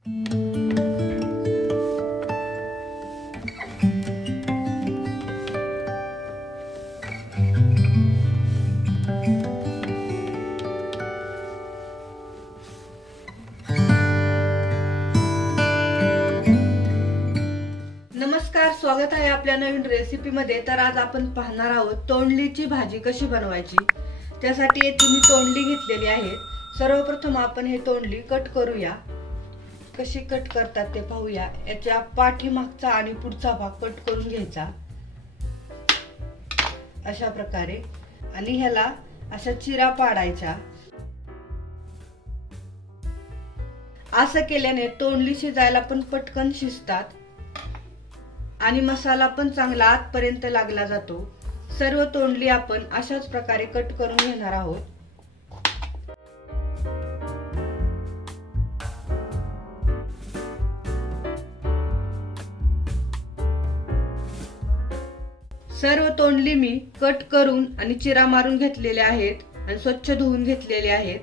नमस्कार, स्वागत आहे आपल्या नवीन रेसिपी मध्ये। तर आज आपण पाहणार आहोत तोंडलीची भाजी कशी बनवायची। त्यासाठी येथे मी तोंडली घेतलेली आहे। सर्वप्रथम आपण हे तोंडली कट करूया। कशी कट करतात ते पाहूया। याच्या पाठीमागचा आणि पुढचा भाग कट करून घ्यायचा अशा प्रकारे, आणि ह्याला अशा चिरा पाडायच्या। असं केल्याने तोंडली शिजायला पण पटकन शिजतात आणि मसाला पण चांगला आतपर्यंत लागला जातो। सर्व तोंडली आपण अशाच प्रकारे कट करून घेणार आहोत। सर्व तोंडली मी कट करून आणि चिरा मारून घेतलेले आहेत आणि स्वच्छ धुवून घेतलेले आहेत।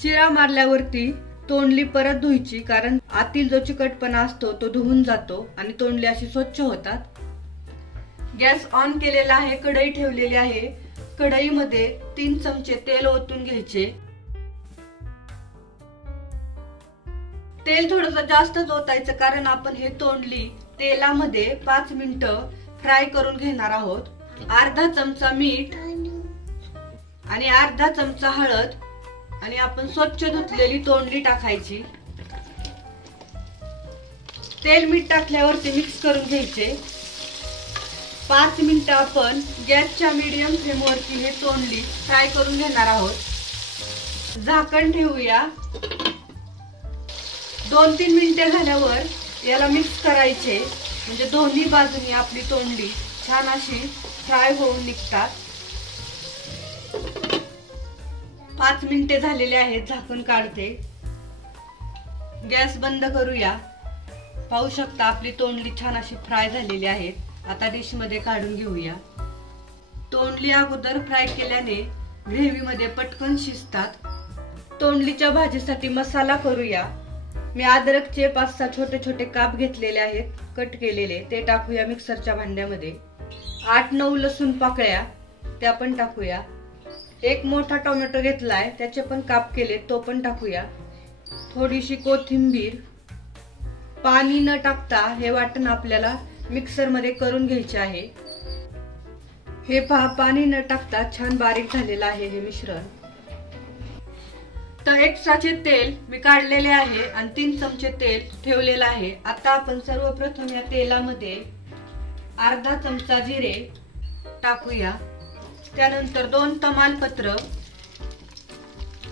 चिरा मारल्यावरती तोंडली परत धुवायची, कारण आतील जो चिकटपणा असतो तो धुवून जातो आणि तोंडली अशी स्वच्छ होतात। गॅस ऑन केलेला आहे, कढई ठेवलेली आहे। कढईमध्ये 3 चमचे तेल ओतून घ्यायचे। तेल थोडंसं जास्तच ओतायचं, कारण आपण हे तोंडली तेलामध्ये 5 मिनिटं फ्राय करून घेणार आहोत। अर्धा चमचा मीठ आणि अर्धा चमचा हळद आणि आपण स्वच्छ धुतलेली तोंडली टाकायची। तेल मीठ टाकल्यावरती मिक्स करून घ्यायचे। 5 मिनिटं आपण गॅसच्या मीडियम फ्लेमवरती हे तोंडली फ्राय करून घेणार आहोत। झाकण ठेवूया। 2-3 मिनिटे झाल्यावर याला मिक्स करायचे, म्हणजे दोन्ही बाजूनी आपली तोंडली छान अशी फ्राय होऊन निघतात। 5 मिनिटे झालेले आहेत, झाकण काढते। गॅस बंद करूया। पाहू शकता आपली तोंडली छान अशी फ्राय झालेली आहे। आता डिश मध्ये काढून घेऊया। तोंडली अगोदर फ्राय केल्याने ग्रेव्ही मध्ये पटकन शिजतात। तोंडलीच्या भाजीसाठी मसाला करूया। मी अद्रकचे 5-6 छोटे छोटे काप घेतलेले आहेत, कट केलेले, ते टाकूया मिक्सरच्या भांड्यामध्ये। 8-9 लसूण पाकळ्या त्या पण टाकूया। एक मोठा टोमॅटो घेतलाय, त्याचे पण काप केले, तो पण टाकूया। थोडीशी कोथिंबीर। पाणी न टाकता हे वाटण आपल्याला मिक्सर मध्ये करून घ्यायचे आहे। हे पहा, पाणी न टाकता छान बारीक झालेलं आहे हे मिश्रण। तर एक्स्ट्राचे तेल मी काढलेले आहे आणि 3 चमचे तेल ठेवलेलं आहे। आता आपण सर्वप्रथम या तेलामध्ये अर्धा चमचा जिरे टाकूया। त्यानंतर 2 तमालपत्र।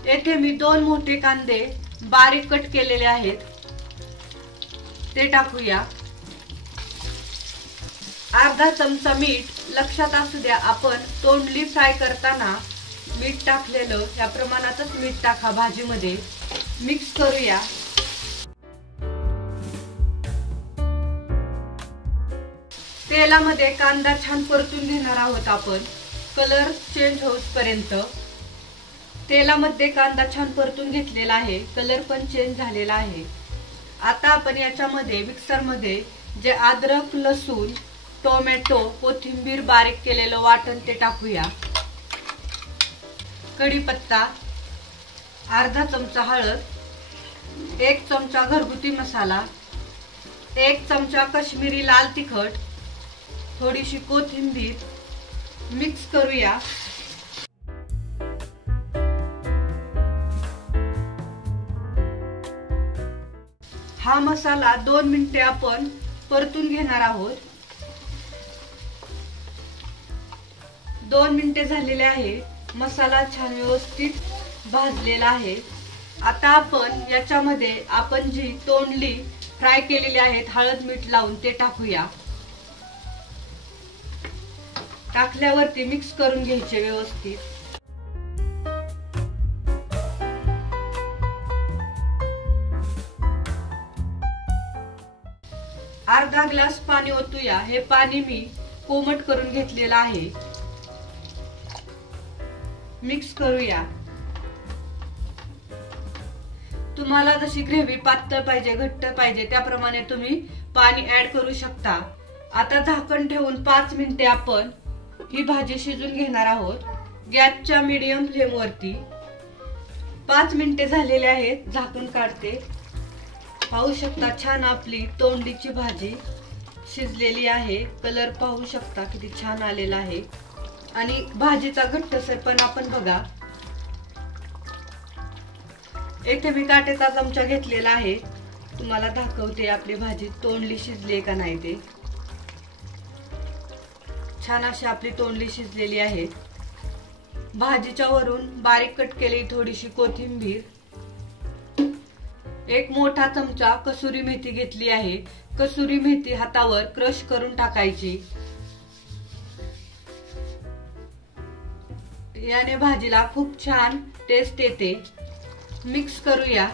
येथे मी 2 मोठे कांदे बारीक कट केलेले आहेत, ते टाकूया। अर्धा चमचा मीठ। लक्षात असू द्या, आपण तोंडली फ्राय करताना मीठ टाकलेलं, या प्रमाणातच मीठ टाका भाजीमध्ये। मिक्स करूया। तेलामध्ये कांदा छान परतून घेणार आहोत आपण, कलर चेंज होईपर्यंत। तेलामध्ये कांदा छान परतून घेतलेला आहे, कलर पण चेंज झालेला आहे। आता आपण याच्यामध्ये मिक्सर मध्ये जे अद्रक, लसूण, टोमॅटो, कोथिंबीर बारीक केलेलं वाटण ते टाकूया। कढीपत्ता, अर्धा चमचा हळद, 1 चमचा घरगुती मसाला, 1 चमचा काश्मीरी लाल तिखट, थोडीशी कोथिंबीर। मिक्स करूया। हा मसाला 2 मिनिटे आपण परतून घेणार आहोत। 2 मिनिटे झालेले आहे। मसाला छान व्यवस्थित भाजलेला आहे। आता आपण याच्यामध्ये आपण जी तोंडली फ्राय केलेली आहेत हळद मीठ लावून, ते टाकूया। टाकल्यावरती मिक्स करून घ्यायचे व्यवस्थित। अर्धा ग्लास पाणी ओतूया। हे पाणी मी कोमट करून घेतलेलं आहे। मिक्स करूया। तुम्हाला जशी ग्रेव्ही पातळ पाहिजे घट्ट पाहिजे त्याप्रमाणे तुम्ही पाणी ऍड करू शकता। आता झाकण ठेवून 5 मिनिटे आपण ही भाजी शिजून घेणार आहोत गॅसच्या मीडियम फ्लेम वरती। 5 मिनिटे झालेले आहेत, झाकण काढते। पाहू शकता छान आपली तोंडलीची भाजी शिजलेली आहे। कलर पाहू शकता किती छान आलेला आहे आणि भाजीचा घट्टसरपणा पण बघा। इथे मी काटेचा चमचा घेतलेला आहे, तुम्हाला दाखवते आपली भाजी तोंडली शिजली का नाही ते। छान अशी आपली तोंडली शिजलेली आहे। भाजीच्या वरून बारीक कट केलेली थोडीशी कोथिंबीर, एक मोठा चमचा कसुरी मेथी घेतली आहे। कसुरी मेथी हातावर क्रश करून टाकायची, याने भाजीला खूप छान टेस्ट येते। मिक्स करूया।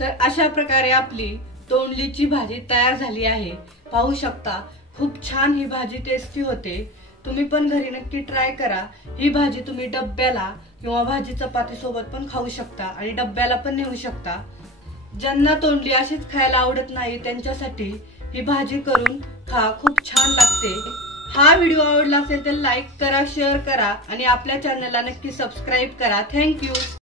तर अशा प्रकारे आपली तोंडलीची भाजी तयार झाली आहे। पाहू शकता खूप छान ही भाजी टेस्टी होते। तुम्ही पण घरी नक्की ट्राय करा। ही भाजी तुम्ही डब्याला किंवा भाजी चपाती सोबत पण खाऊ शकता आणि डब्याला पण नेऊ शकता। ज्यांना तोंडली अशीच खायला आवडत नाही त्यांच्यासाठी ही भाजी करून खा, खूप छान लागते। हा व्हिडिओ आवडला असेल तर लाईक करा, शेअर करा आणि आपल्या चॅनलला नक्की सबस्क्राईब करा। थँक्यू।